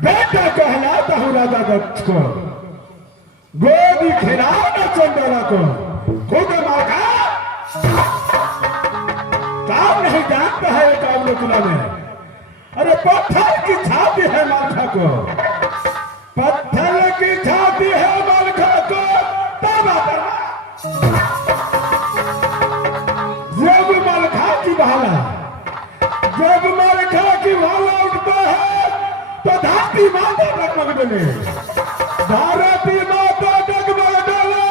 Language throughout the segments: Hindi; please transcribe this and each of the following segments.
बेटा कहलाता हूँ राजा दक्ष को, गोदी खिलाना चंदना को, खुद माखा काम नहीं जानता है काम तुला में। अरे पत्थर की छाती है मालखा को, पत्थर की छाती है मालखा को, तब जब मालखा की भाला, जब मालखा की भाला उठता है तो धरती माता डगमग डले, धरती माता डगमग डले।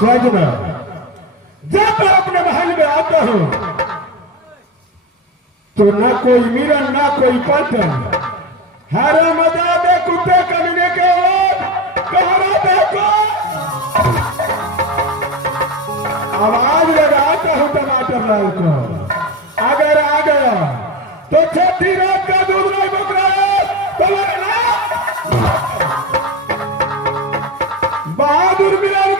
सजना जब मैं अपने महल में आता हूं तो ना कोई मिरन ना कोई पलटन, हरे मजा दे कुत्ते कमीने के कहरा देखो, आवाज लगाता हूं टमाटर लाल को। अगर आ गया तो छठी रात का दूध नहीं बक रहा तो बहादुर मिलन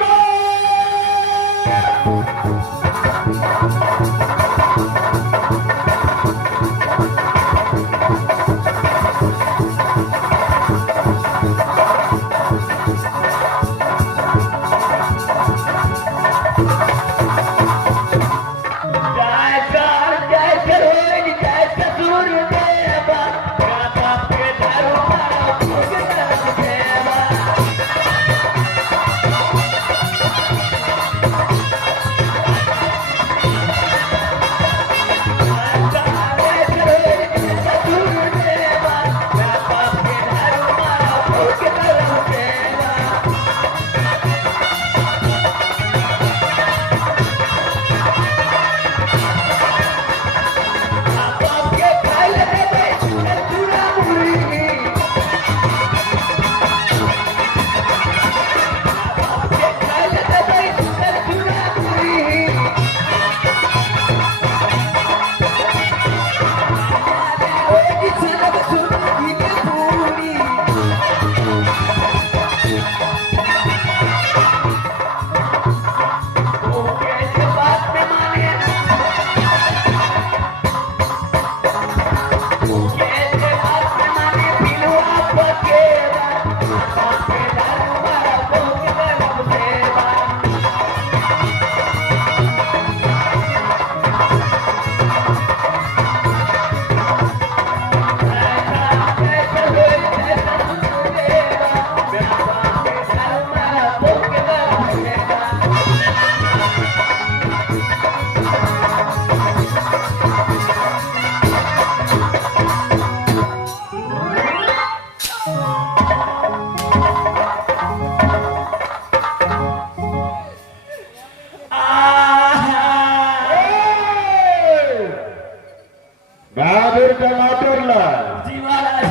बहादुर टमाटर लाल जी महाराज,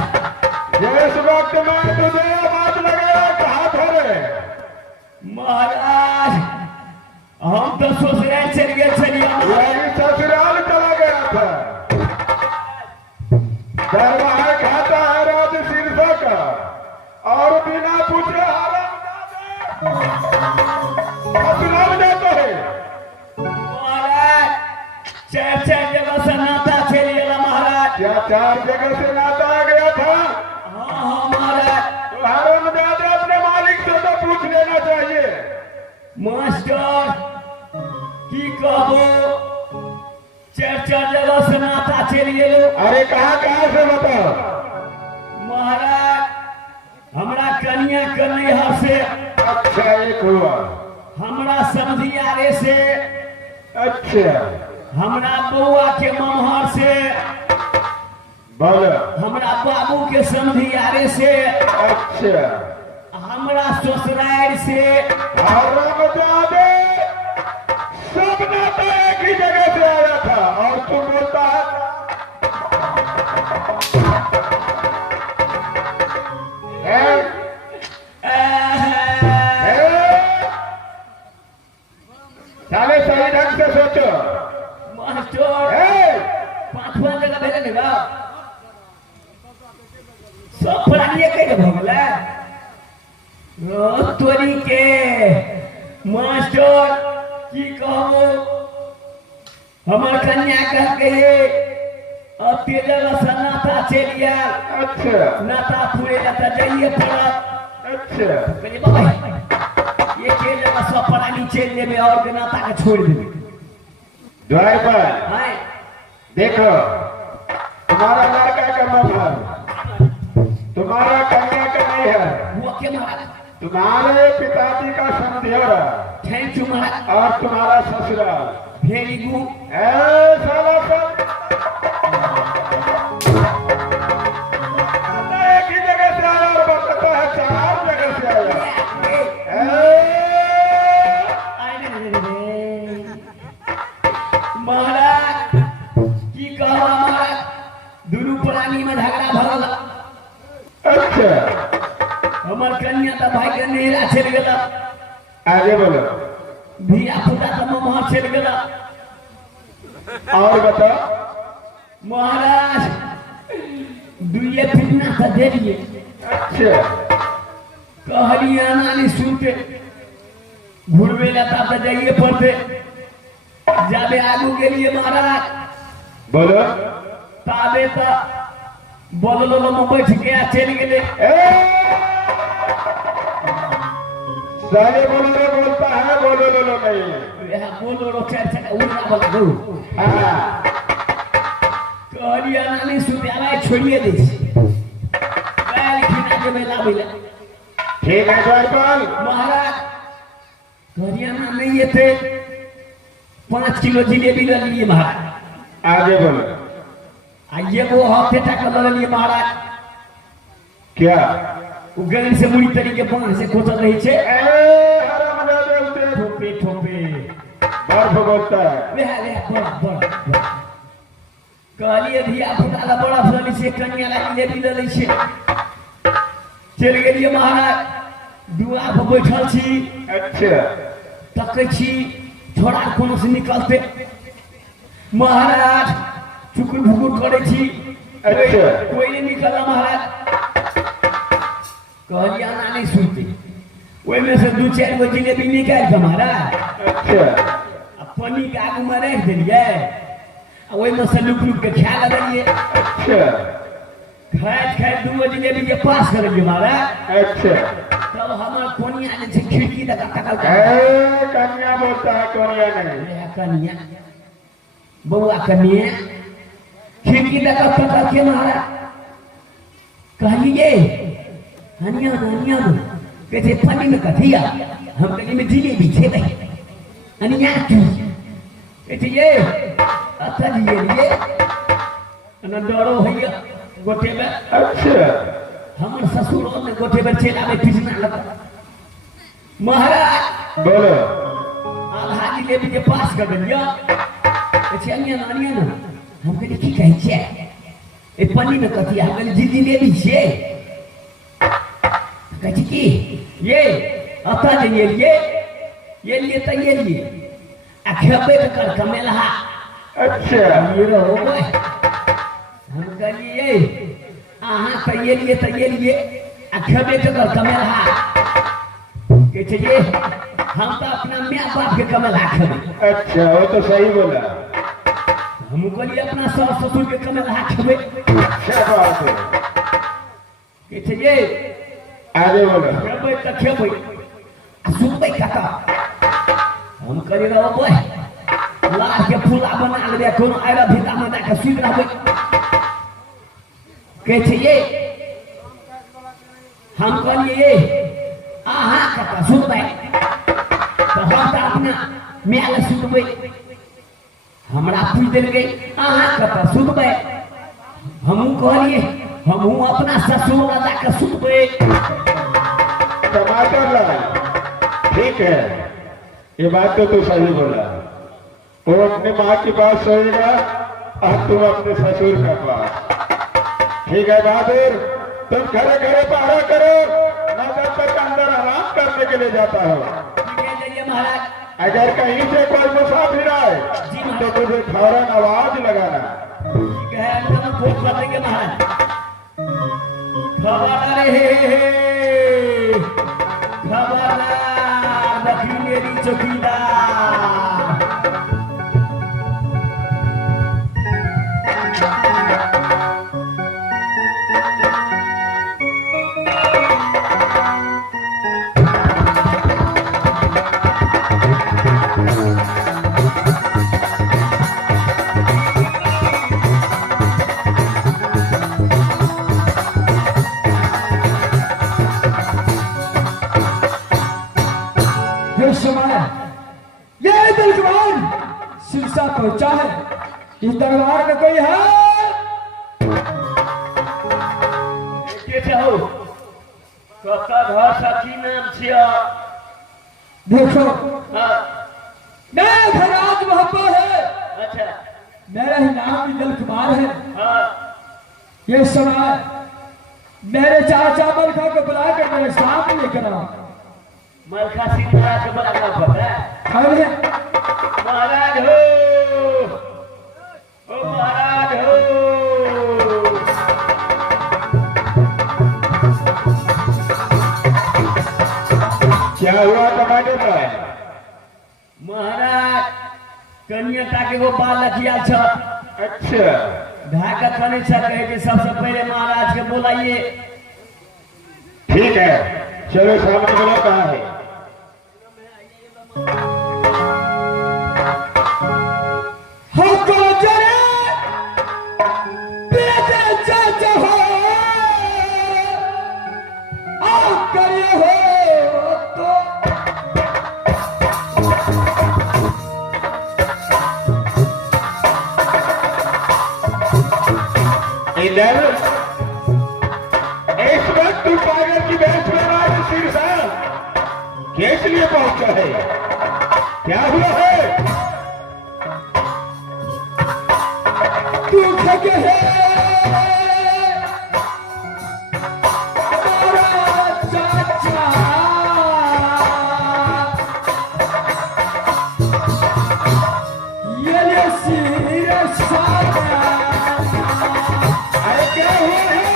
जिस वक्त मैं तुझे आवाज लगाया कहा था रे महाराज? हम तो ससुराल चल गए, चलिए ससुराल चला गया था। दरबार खाता है राज शीर्षा का और बिना पूछे ससुराल जाता है। महाराज चार जगह से नाता चलिए महाराज। क्या 4 जगह से नाता आ गया था? हाँ महाराज। तुम्हारे मर्यादा अपने मालिक से तो पूछ लेना चाहिए। मास्टर की कहो 4 जगह से नाता चलिए। अरे कहाँ से बताओ महाराज? हमरा कन्या कन्हैया से। अच्छा एक हुआ। हमरा समधियारे से। अच्छा। हमरा बउआ के ममहर से। बोलो। हमरा बाबू के समधियारे से। अच्छा। हमरा ससुराल से। सब नाता एक ही जगह से आया था और तुम बोलता है साले सही ढंग से सोचो। मास्टर 5वां जगह भेजे नहीं बा सब प्राणी कई भगला तोरी के मास्टर की कहबो हमर कन्या कह के अब तेजल सनाता चलिया। अच्छा नाता पूरे नाता जाइए पड़ा। अच्छा कहले बाबा ये के जगह सब परानी चल लेबे और के नाता के छोड़ देबे। ड्राइवर हाय देखो तुम्हारा लड़का का ममहर तुम्हारा कन्या का नहीं है, वो के महाराज तुम्हारे पिताजी का समझौरा थैंक यू महाराज और तुम्हारा ससुराल। Very good. साला सब एक ही जगह से आया और बताता है 4 जगह से आया। महाराज की कहो महाराज दुनू प्राणी में झगड़ा भरल। अच्छा हमर कन्या तो भाई के नेरा चल गेला। आगे बोलो धिया पुता तो ममहर चल गेला। और बताओ महाराज दुइये फिटना तो दे दिए। अच्छा कहलिए नानी सुनते घूरवे ला तब तो जाइए पड़ते जाबे आगू के लिए महाराज बोलो ताबे तो बोलो में बैठ गया चल गेले। सारे बोलो बोलता है बोलो लो नहीं। यह बोलो रो चार चार उड़ा बोल दो। हाँ कहलिए नानी सुनते आवाज छोड़िए दे काल खिना के बेला बेला। ठीक है ड्राइवर महाराज कहलिए ना नहीं ये थे 5 किलो जिलेबी ले लिए महाराज। आगे बोलो आइए वो हफ्ते तक ले लिए महाराज। क्या वो गन से मुड़ी तरीके बांध से खोचल रही छे। ठोपे ठोपे बर्फ बोलता है। ले बड़ा कहलिए धिया पुता ला बड़ा फली से कन्या ला जिलेबी ले छे। चल गेलिए महाराज दुआ पर बैठल छी। अच्छा तकै छी छोड़ा कोनो से निकलते महाराज चुकुर भुकुर करे छी। अच्छा कोई नहीं निकला महाराज। कहलिए ना नहीं सुनते ओई में से 2-4 गो जिलेबी निकाल के महाराज अच्छा अब पन्नी के आगू में रख दिलिए ओई में से लुक लुक के खा लेलिए। अच्छा खाइत 2 गो जिलेबी के पास कर लिए महाराज। अच्छा तब हमर कोनिया जे छै खिड़की तक तकल कन्या बोलता है कोनिया नहीं। रे कन्या बउआ कन्या खिड़की तक तकल के महाराज। कहलिए हनिया हनिया कहते पानी में कथिया हम कहीं में जिलेबी छे भाई हनिया क्यों कहते ये अच्छा लिए अन डरो भैया गोटे में। अच्छा हमर ससुर ने गोटे में चला में पिछना लगा महाराज। बोलो आधा जिलेबी के पास कर दिया कहते हनिया हनिया ना हम कहते की कहै छै ए पानी में कथिया हम जिलेबी छे कहती कि ये आता नहीं ये लिए तो ये लिए अखेबे कर कमेलहा। अच्छा ये रहो भाई हम कहलिए आहा तो ये लिए अखेबे कर कमेलहा कहते ये हम तो अपना माँ बाप के कमेलहा खेबे। अच्छा वो तो सही बोला। हम कहलिए अपना सास ससुर के कमेलहा खेबे। क्या बात है। कहते ये आगे बोलो खेबे तो खेबे सुनबे कता हम करी रहो भाई लाल के फूला बना लेबे कोनो आइरा भीता में जाके सुत रहबे। कहते ये हम कहलिए आहा कता सुनबे तो हम तो अपना मेल सुनबे हमरा पूछ देल गई आहा कता सुनबे हमहू कहलिए हमहू अपना ससुर ला जाके सुनबे। टमाटर लगा ठीक है ये बात तो तू सही बोला। वो अपने माँ के पास सोएगा और तुम अपने ससुर के पास। ठीक है बहादुर तुम घरे घरे पहरा करो मैं जब तक अंदर आराम करने के लिए जाता हूँ। जाइए महाराज। अगर कहीं से कोई मुसाफिर आए तो तुझे फौरन आवाज लगाना। ठीक है एकदम फोन कर देंगे महाराज। खबर आ रहे खबरदार रखी मेरी चौकीदार। ये दिलकमान सिरसा पहुंचा है। इस दरबार में कोई है? कैसे हो? कक्का घर सखी नाम छिया। देखो हाँ, मैं भराज मोहब्बत है। अच्छा। मेरा ही नाम भी दिलकमान है। हाँ, ये समय मेरे चाचा मलखा को बुलाकर मेरे सामने लेकर आओ। मलखा सिंह महाराज को बुलाना पड़ता है। कौन है? महाराज हो, ओ महाराज हो। क्या हुआ टमाटर भाई? महाराज कन्या के वो बाल लखिया छ। अच्छा, ढाका कने छ कहे कि सबसे पहले महाराज के बुलाइए। ठीक है, चलो सामने बोलो कहाँ है? इधर इस वक्त तू पागल की बहस में राज सिरसा किस लिए पहुंचा है? क्या हुआ है? तू खगे है हमारा चाचा। ये सिरसा अरे क्या हुआ है?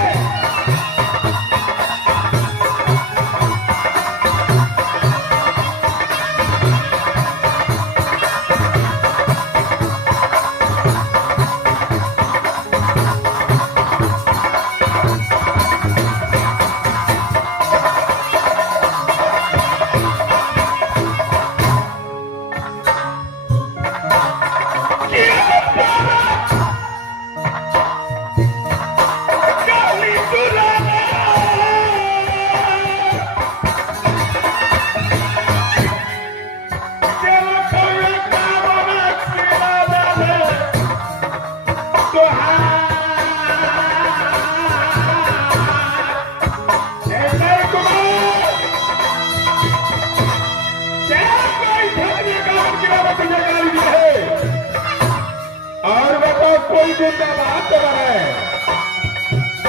कोई जिंदाबाद तो बने।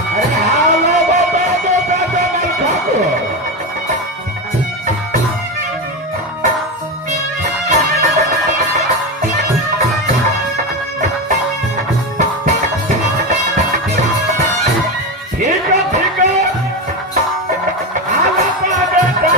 अरे हालो बता दो दादा मलखा को। ठीक है हालो बता देता।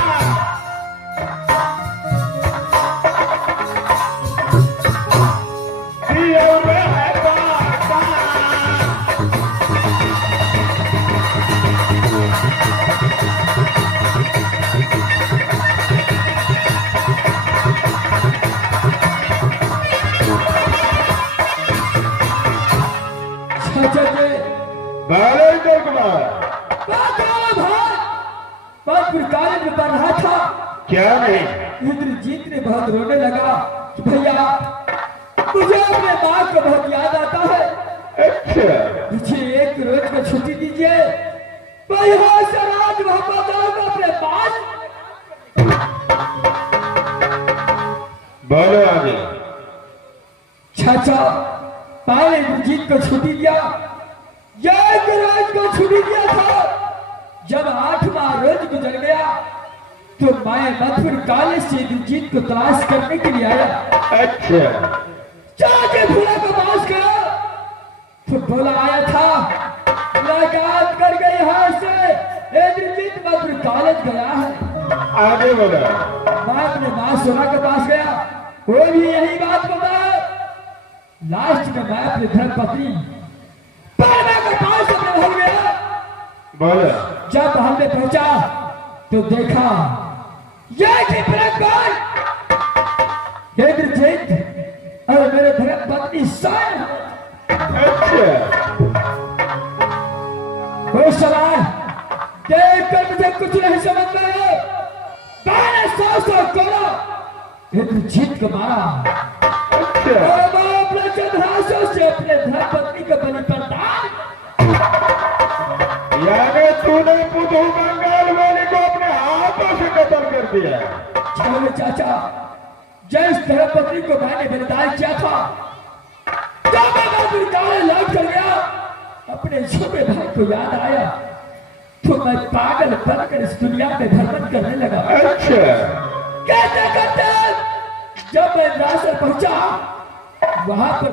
बता रहा था क्या नहीं? इंद्रजीत ने बहुत रोने लगा कि भैया मुझे अपने माँ को बहुत याद आता है। अच्छा, मुझे एक रोज को छुट्टी दीजिए, मैं यहाँ से राज वापस जाऊंगा अपने पास। बोलो आगे। चाचा पहले इंद्रजीत को छुट्टी दिया, एक रोज को छुट्टी दिया था। जब 8वां रोज गुजर गया तो मैं मथुर कॉलेज से इंद्रजीत को तलाश करने के लिए आया। अच्छा, जाके भूला को पास करा तो बोला आया था, मुलाकात कर गई यहाँ से इंद्रजीत मथुर कॉलेज गया है। आगे बोला। मैं अपने माँ सोना के पास गया, वो भी यही बात बताया। लास्ट में मैं अपनी धर्म पत्नी पाना के पास अपने हो गया। बोला। जब हमने पहुंचा तो देखा यह कि प्रकाश इंद्रजीत और मेरे धर्म पत्नी साय अच्छा। वो सवाल देख कर मुझे कुछ नहीं समझ में आया। मैंने सौ करो इंद्रजीत को मारा। अच्छा। और मैं अपने चंद्रासों से अपने धर्म पत्नी को बलि प्रदान। यानी तूने पुधु बंगाल वाले को अपने हाथों से कत्ल कर दिया। चलो चाचा, जिस धर्म पत्नी को मैंने बलिदान किया था, जब मैं बलिदान लौट कर गया, अपने छोटे भाई को याद आया तो मैं पागल बनकर इस दुनिया में भ्रमण करने लगा। अच्छा। कहते कहते जब मैं रास्ते पहुंचा, वहां पर